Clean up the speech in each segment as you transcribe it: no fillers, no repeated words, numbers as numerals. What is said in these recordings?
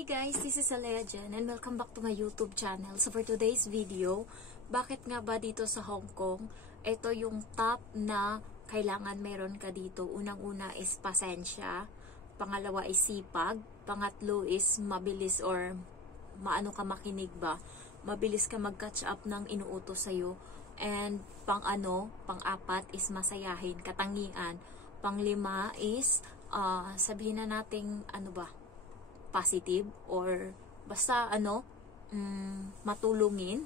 Hi guys, this is Alea Jen and welcome back to my YouTube channel. So for today's video, bakit nga ba dito sa Hong Kong, ito yung top na kailangan meron ka dito. Unang-una is pasensya, pangalawa is sipag, pangatlo is mabilis or maano ka makinig ba, mabilis ka mag-catch up ng inuutos sa'yo, and pang-apat is masayahin, katangian, panglima is sabihin na nating positive or basta matulungin,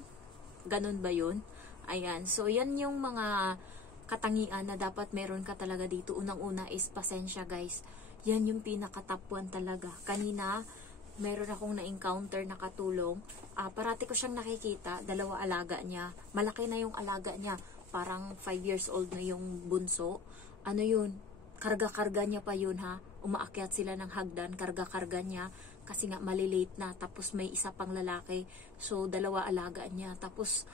ganun ba yun? Ayan, so yan yung mga katangian na dapat meron ka talaga dito. Unang-una is pasensya guys, yan yung pinaka-top 1 talaga. Kanina meron akong na-encounter na katulong, parati ko siyang nakikita, 2 alaga niya, malaki na yung alaga niya, parang 5 years old na yung bunso. Ano yun, karga-karga niya pa yun ha, umaakyat sila ng hagdan, karga-karga niya, kasi nga malilate na, tapos may isa pang lalaki, so 2 alaga niya, tapos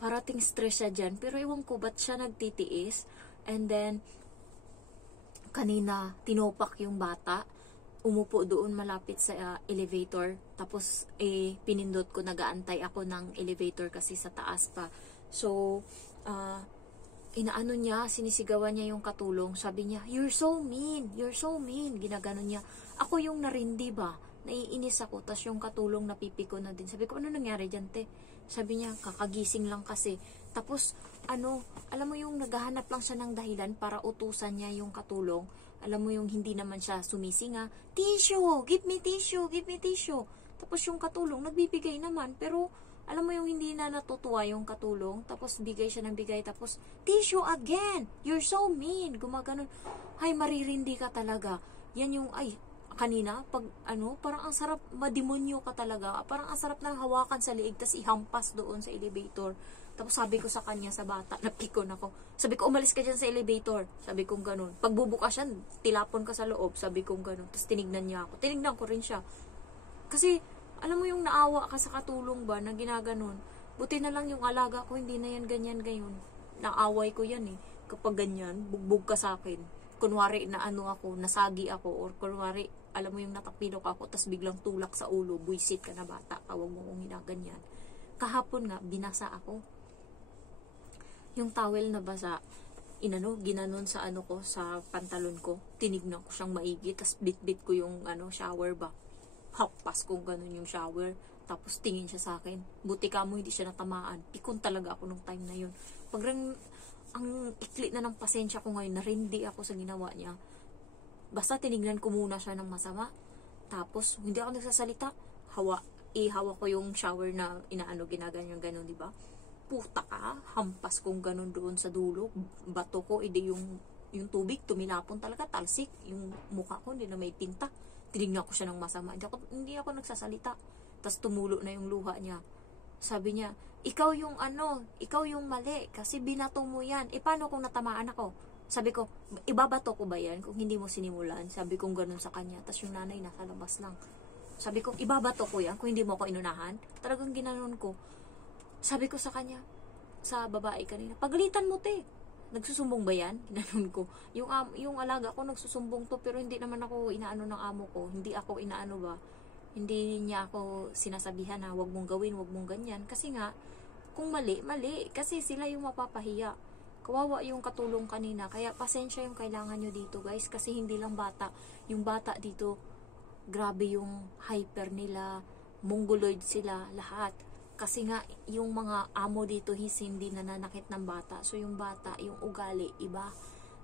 parating stress siya dyan, pero iwan ko ba't siya nagtitiis. And then kanina tinopak yung bata, umupo doon malapit sa elevator, tapos pinindot ko, nagaantay ako ng elevator kasi sa taas pa, so inaano niya, sinisigawan niya yung katulong, sabi niya, you're so mean, ginaganon niya. Ako yung narindi ba, naiinis ako, tas yung katulong napipiko na din. Sabi ko, ano nangyari dyan te? Sabi niya, kakagising lang kasi. Tapos, alam mo yung naghahanap lang siya ng dahilan para utusan niya yung katulong. Alam mo yung hindi naman siya sumisinga, tissue, give me tissue. Tapos yung katulong, nagbibigay naman, pero alam mo yung hindi na natutuwa yung katulong, tapos bigay siya ng bigay, tapos tissue again, you're so mean, gumaganon. Ay, maririndi ka talaga. Yan yung, kanina, pag parang ang sarap, mademonyo ka talaga, parang ang sarap nang hawakan sa liig, tas ihampas doon sa elevator. Tapos sabi ko sa kanya, sa bata, napikon ako, sabi ko, umalis ka dyan sa elevator, sabi kong ganun. Pagbubukas siya, tilapon ka sa loob, sabi kong ganun. Tapos tinignan niya ako, tinignan ko rin siya, kasi alam mo yung naawa ka sa katulong ba na ginaganon. Buti na lang yung alaga ko, hindi na yan ganyan gayon. Naaway ko yan kapag ganyan, bugbog ka sa akin. Kunwari na ako, nasagi ako, or kunwari, alam mo yung natapilok ako, tas biglang tulak sa ulo, buisit ka na bata, kawag mo kong ginaganyan. Kahapon nga, binasa ako. Yung towel na basa, ginanon sa ko, sa pantalon ko, tinignan ko siyang maigi, tas bit-bit ko yung shower ba. Hakpas kung ganun yung shower, tapos tingin siya sa akin, buti ka mo hindi siya natamaan. Pikon talaga ako nung time na yun. Ang ikli na ng pasensya ko ngayon, narindi ako sa ginawa niya. Basta tinignan ko muna siya ng masama, tapos hindi ako nagsasalita, hawak ko yung shower na ginaganyan ganun, di ba? Puta ka, hampas kong ganun doon sa dulo, bato ko, yung tubig tumilapon talaga, talsik yung mukha ko, hindi na may tinta. Tinignan ko siya ng masama, hindi ako nagsasalita. Tapos tumulo na yung luha niya. Sabi niya, ikaw yung mali, kasi binato mo yan. Paano kung natamaan ako? Sabi ko, ibabato ko ba yan kung hindi mo sinimulan? Sabi kong ganun sa kanya. Tapos yung nanay nasa labas lang. Sabi ko, ibabato ko yan kung hindi mo ako inunahan? Talagang ginanon ko. Sabi ko sa kanya, sa babae kanina, pagalitan mo te. Nagsusumbong ba yan? Ginanon ko. Yung alaga ko nagsusumbong to, pero hindi naman ako inaano ng amo ko. Hindi ako inaano ba? Hindi niya ako sinasabihan na wag mong gawin, wag mong ganyan. Kasi nga, kung mali. Kasi sila yung mapapahiya. Kawawa yung katulong kanina. Kaya pasensya yung kailangan nyo dito guys. Kasi hindi lang bata. Yung bata dito, grabe yung hyper nila. Mongoloid sila, lahat. Kasi nga, yung mga amo dito hindi nananakit ng bata. So, yung bata, yung ugali, iba.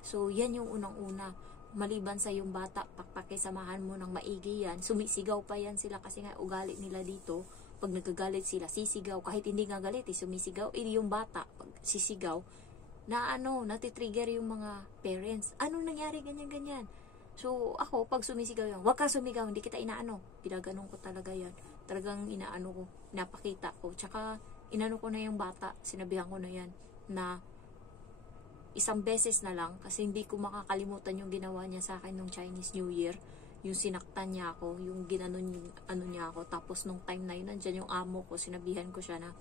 So, yan yung unang-una. Maliban sa yung bata, pakisamahan mo ng maigi yan. Sumisigaw pa yan sila kasi nga ugali nila dito. Pag nagagalit sila, sisigaw. Kahit hindi nga galit, sumisigaw. Yung bata, pag sisigaw, natitrigger yung mga parents. Anong nangyari, ganyan-ganyan? So, ako, pag sumisigaw yan, wag ka sumigaw, hindi kita inaano. Ginaganon ko talaga yan. Talagang inaano ko, napakita ko. Tsaka, inano ko na yung bata, sinabihan ko na yan, na isang beses na lang, kasi hindi ko makakalimutan yung ginawa niya sa akin nung Chinese New Year. Yung sinaktan niya ako, yung ginanon yung niya ako. Tapos, nung time na yun, nandyan yung amo ko, sinabihan ko siya na,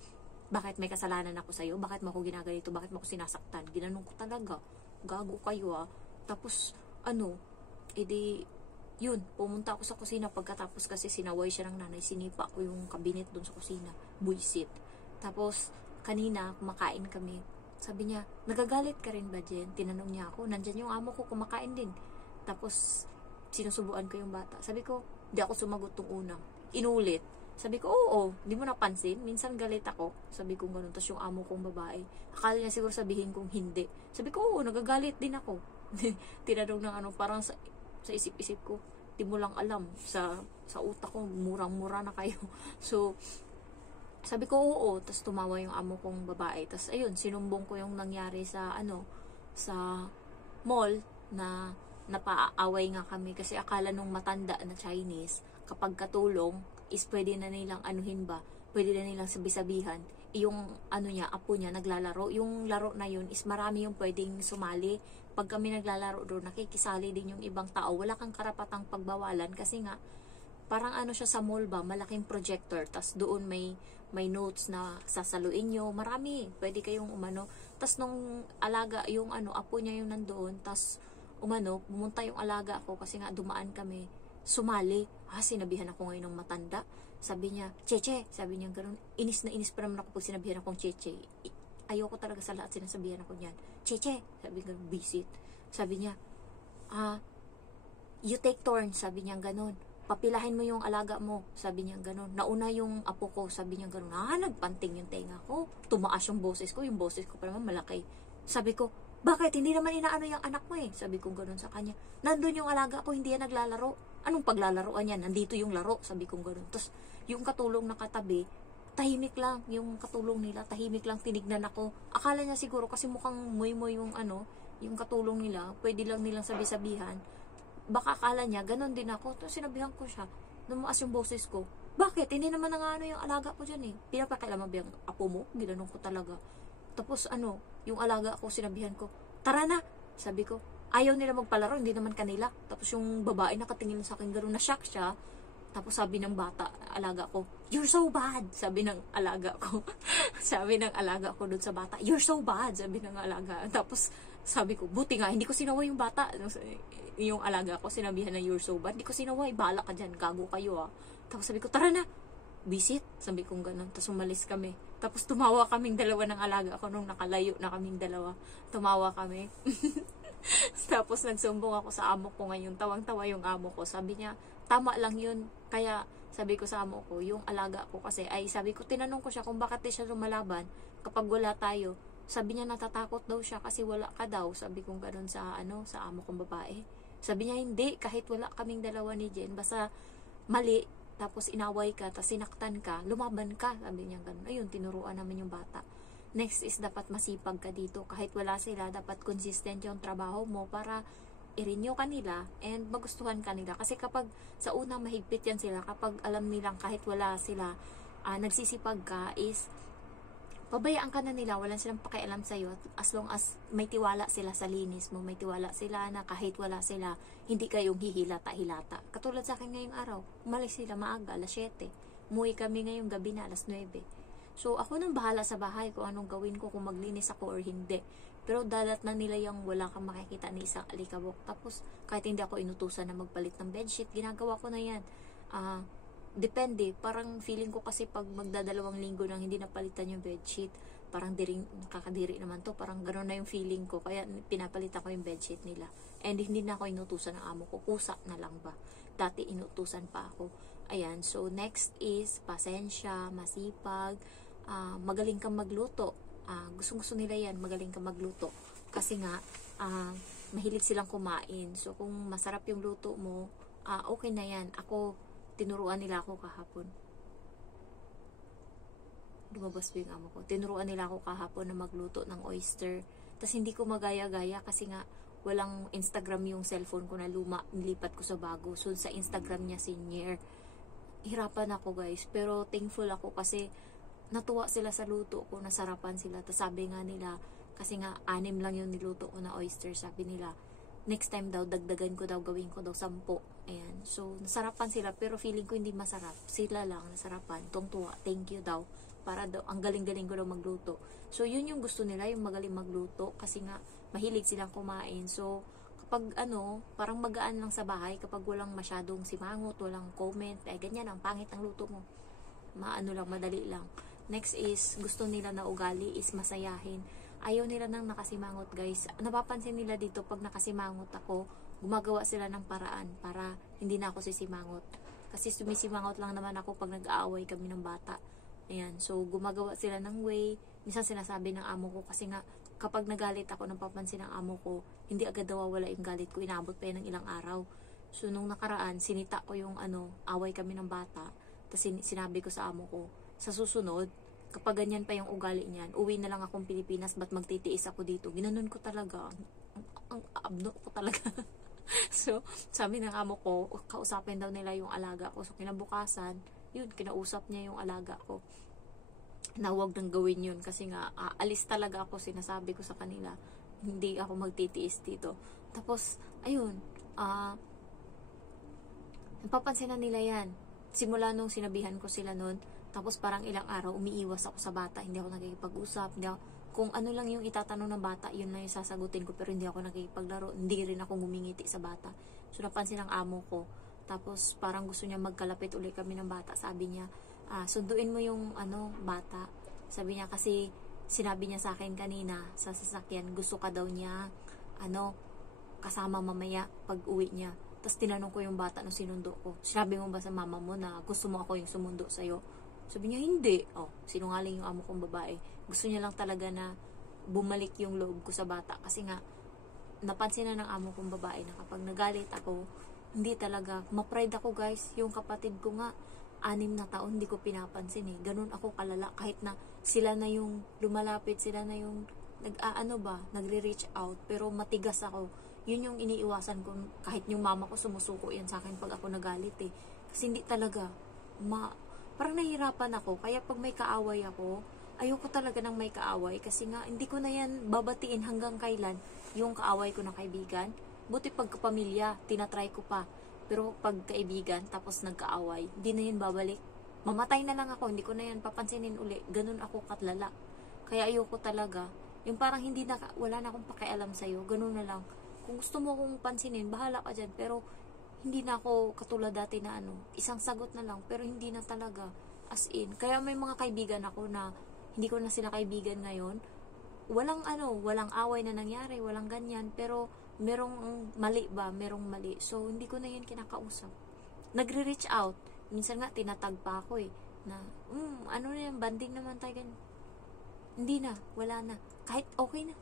bakit may kasalanan ako sa'yo? Bakit mo ako ginaganito? Bakit mo ako sinasaktan? Ginanon ko talaga. Gago kayo Tapos, edi yun, pumunta ako sa kusina. Pagkatapos kasi sinaway siya ng nanay, sinipa ko yung cabinet dun sa kusina. Buisit. Tapos, kanina, kumakain kami. Sabi niya, nagagalit ka rin ba, Jen? Tinanong niya ako. Nandyan yung amo ko, kumakain din. Tapos, sinusubuan ko yung bata. Sabi ko, di ako sumagot tong unang. Inulit. Sabi ko, oo, di mo napansin. Minsan galit ako. Sabi ko ganun. Tapos yung amo kong babae, akala niya siguro sabihin kong hindi. Sabi ko, oo, nagagalit din ako. Tinanong ng ano, parang sa isip-isip ko, di mo lang alam. Sa utak ko, murang-mura na kayo. So, sabi ko, oo. Tapos tumawa yung amo kong babae. Tapos, ayun, sinumbong ko yung nangyari sa, sa mall na napaaway nga kami. Kasi akala nung matanda na Chinese, kapag katulong, is pwede na nilang anuhin ba? Pwede na nilang sabi-sabihan. Yung, niya, apo niya, naglalaro. Yung laro na yun is marami yung pwedeng sumali. Pag kami naglalaro doon, nakikisali din yung ibang tao. Wala kang karapatang pagbawalan kasi nga, parang siya sa mall ba, malaking projector, tas doon may notes na sasaluin nyo, marami, pwede kayong tas nung alaga, yung apo niya yung nandoon, tas pumunta yung alaga ko kasi nga dumaan kami, sumali, sinabihan ako ngayon ng matanda, sabi niya, Cheche, sabi niya ganoon, inis na inis pa naman ako pag sinabihan akong Cheche, ayoko talaga sa lahat sinasabihan ako niyan, Cheche, sabi niya, visit, sabi niya, you take turns, sabi niya ganoon, papilahin mo yung alaga mo, sabi niya gano'n. Nauna yung apo ko, sabi niya gano'n. Nagpanting yung tenga ko. Tumaas yung boses ko pa naman malaki. Sabi ko, bakit? Hindi naman inaano yung anak mo eh. Sabi ko gano'n sa kanya. Nandun yung alaga ko, hindi yan naglalaro. Anong paglalaroan yan? Nandito yung laro, sabi ko gano'n. Tapos, yung katulong na katabi, tahimik lang, yung katulong nila, tahimik lang, tinignan ako. Akala niya siguro, kasi mukhang moy-moy yung yung katulong nila, pwede lang nilang sabi-sabihan. Baka akala niya, ganon din ako. Tapos sinabihan ko siya, namaas yung boses ko. Bakit? Hindi naman yung alaga ko dyan eh. Pinapakailaman ba yung apo mo? Ginanong ko talaga. Tapos yung alaga ko, sinabihan ko, tara na! Sabi ko, ayaw nila magpalaro, hindi naman kanila. Tapos yung babae nakatingin sa akin, gano'n, na-shock siya. Tapos sabi ng bata, alaga ko, you're so bad! Sabi ng alaga ko. Sabi ng alaga ko dun sa bata, you're so bad! Sabi ng alaga. Tapos sabi ko, buti nga, hindi ko sinawa yung bata. Yung alaga ko, sinabihan na you're so bad. Hindi ko sinaway, bahala ka dyan, gago kayo Tapos sabi ko, tara na, visit. Sabi kong ganun. Tapos umalis kami. Tapos tumawa kaming dalawa ng alaga ko nung nakalayo na kaming dalawa. Tumawa kami. Tapos nagsumbong ako sa amo ko ngayon. Tawang-tawa yung amo ko. Sabi niya, tama lang yun. Kaya sabi ko sa amo ko, yung alaga ko kasi, sabi ko, tinanong ko siya kung bakit di siya lumalaban kapag wala tayo. Sabi niya, natatakot daw siya kasi wala ka daw. Sabi kong ganun sa amo kong babae. Sabi niya, hindi, kahit wala kaming dalawa ni Jen, basta mali, tapos inaway ka, tapos sinaktan ka, lumaban ka. Sabi niya ganun. Ayun, tinuruan namin yung bata. Next is, dapat masipag ka dito. Kahit wala sila, dapat consistent yung trabaho mo para i-renew kanila and magustuhan kanila. Kasi kapag sa unang mahigpit yan sila, kapag alam nilang kahit wala sila, nagsisipag ka is, pabayaan ka na nila, walang silang pakialam sa'yo as long as may tiwala sila sa linis mo, may tiwala sila na kahit wala sila, hindi kayong hihilata-hilata. Katulad sa akin ngayong araw, umalis sila maaga, alas 7. Umuwi kami ngayong gabi na, alas 9. So, ako nang bahala sa bahay kung anong gawin ko, kung maglinis ako or hindi. Pero dalat na nila yung wala kang makikita ni isang alikabok. Tapos, kahit hindi ako inutusan na magpalit ng bedsheet, ginagawa ko na yan. Depende, parang feeling ko kasi pag magdadalawang linggo nang hindi napalitan yung bedsheet, parang nakakadiri naman to, parang gano'n na yung feeling ko, kaya pinapalitan ko yung bedsheet nila. And hindi na ako inutusan ng amo ko, kusa na lang ba. Dati inutusan pa ako. Ayan, so next is pasensya, masipag, magaling kang magluto. Gusto nila yan, magaling kang magluto. Kasi nga, mahilig silang kumain. So kung masarap yung luto mo, okay na yan. Tinuruan nila ako kahapon. Lumabas ba yung amo ko? Tinuruan nila ako kahapon na magluto ng oyster. Tapos hindi ko magaya-gaya kasi nga walang Instagram yung cellphone ko na luma. Nilipat ko sa bago. So sa Instagram niya senior. Hirapan ako guys. Pero thankful ako kasi natuwa sila sa luto ko. Nasarapan sila. Tapos sabi nga nila, kasi nga 6 lang yung niluto ko na oyster. Sabi nila, next time daw, dagdagan ko daw, gawin ko daw 10. Ayan. So, nasarapan sila, pero feeling ko hindi masarap. Sila lang, nasarapan. Tungtuwa, thank you daw. Para daw, ang galing-galing ko daw magluto. So, yun yung gusto nila, yung magaling magluto. Kasi nga, mahilig silang kumain. So, kapag parang magaan lang sa bahay, kapag walang masyadong simangot, walang comment, ganyan, ang pangit ng luto mo. Maano lang, madali lang. Next is, gusto nila na ugali is masayahin. Ayaw nila nang nakasimangot, guys. Napapansin nila dito, pag nakasimangot ako, gumagawa sila ng paraan para hindi na ako sisimangot. Kasi sumisimangot lang naman ako pag nag-aaway kami ng bata. Ayan, so gumagawa sila ng way. Minsan sinasabi ng amo ko, kasi nga, kapag nagalit ako, napapansin ng amo ko, hindi agad nawawala yung galit ko, inabot pa yun ng ilang araw. So, nung nakaraan, sinita ko yung away kami ng bata, tapos sinabi ko sa amo ko, sa susunod, kapag ganyan pa yung ugali niyan, uwi na lang akong Pilipinas, ba't magtitiis ako dito? Ginanon ko talaga, ang abno ko talaga. So, sabi ng amo ko, kausapin daw nila yung alaga ko. So, kinabukasan, yun, kinausap niya yung alaga ko na huwag nang gawin yun kasi nga alis talaga ako, sinasabi ko sa kanila hindi ako magtitiis dito. Tapos ayun, napapansin na nila yan simula nung sinabihan ko sila nun. Tapos parang ilang araw umiiwas ako sa bata, hindi ako nagkikipag-usap, kung ano lang yung itatanong ng bata, yun lang yung sasagutin ko, pero hindi ako nagkikipaglaro, hindi rin ako ngumingiti sa bata. So napansin ng amo ko, tapos parang gusto niya magkalapit ulit kami ng bata. Sabi niya, sunduin mo yung bata. Sabi niya, kasi sinabi niya sa akin kanina sa sasakyan, gusto ka daw niya kasama mamaya pag uwi niya. Tapos tinanong ko yung bata nung sinundo ko, sinabi mo ba sa mama mo na gusto mo ako yung sumundo sa'yo? Sabi niya, hindi. Sinungaling yung amo kong babae. Gusto niya lang talaga na bumalik yung loob ko sa bata, kasi nga napansin na ng amo kong babae na kapag nagalit ako, hindi talaga, ma-pride ako, guys. Yung kapatid ko nga 6 na taon, hindi ko pinapansin eh. Ganun ako kalala, kahit na sila na yung lumalapit, sila na yung nagre-reach out, pero matigas ako. Yun yung iniiwasan ko, kahit yung mama ko sumusuko yan sa akin pag ako nagalit eh. Kasi hindi talaga, parang nahihirapan ako, kaya pag may kaaway ako, ayoko talaga ng may kaaway, kasi nga, hindi ko na yan babatiin hanggang kailan, yung kaaway ko na kaibigan. Buti pag kapamilya, tinatry ko pa. Pero pag kaibigan, tapos nagkaaway, di na yun babalik. Mamatay na lang ako, hindi ko na yan papansinin uli. Ganun ako katlala. Kaya ayoko talaga. Yung parang wala na akong pakialam sa'yo, ganun na lang. Kung gusto mo akong pansinin, bahala ka dyan. Pero hindi na ako katulad dati na isang sagot na lang, pero hindi na talaga. As in, kaya may mga kaibigan ako na hindi ko na sila kaibigan ngayon. Walang away na nangyari, walang ganyan, pero merong mali ba? Merong mali. So, hindi ko na yun kinakausap. Nagre-reach out. Minsan nga, tinatag pa ako eh. Na, na yan, banding naman tayo ganyan. Hindi na, wala na. Kahit okay na.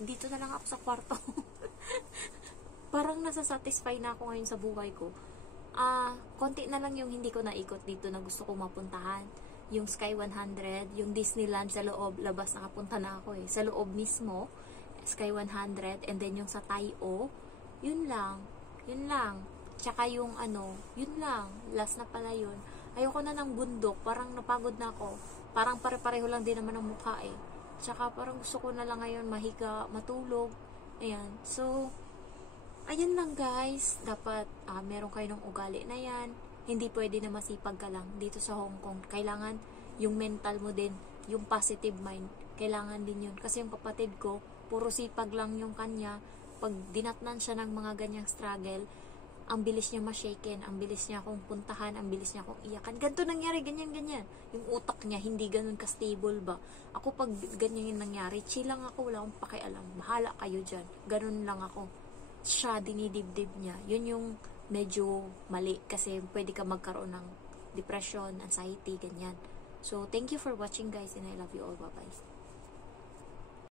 Dito na lang ako sa kwarto. Parang nasa-satisfy na ako ngayon sa buhay ko. Konti na lang yung hindi ko naikot dito na gusto kong mapuntahan. Yung Sky 100, yung Disneyland sa loob, labas nakapunta na ako eh. Sa loob mismo, Sky 100, and then yung sa Taio, yun lang. Tsaka yung yun lang, last na pala yun. Ayoko na ng bundok, parang napagod na ako. Parang pare-pareho lang din naman ang mukha eh. Tsaka parang gusto ko na lang ngayon mahiga, matulog. Ayan, so, ayan lang guys. Dapat meron kayo ng ugali na yan. Hindi pwede na masipag ka lang dito sa Hong Kong. Kailangan yung mental mo din, yung positive mind, kailangan din yun. Kasi yung kapatid ko, puro sipag lang yung kanya. Pag dinatnan siya ng mga ganyang struggle, ang bilis niya ma-shaken, ang bilis niya akong puntahan, ang bilis niya akong iyakan. Ganito nangyari, ganyan. Yung utak niya, hindi ganun ka-stable ba? Ako pag ganyan yung nangyari, chill lang ako, wala akong pakialam. Bahala kayo dyan. Ganun lang ako. Siya, dinidibdib niya. Yun yung medyo mali, kasi pwede ka magkaroon ng depression, anxiety, ganyan. So, thank you for watching guys, and I love you all. Bye-bye.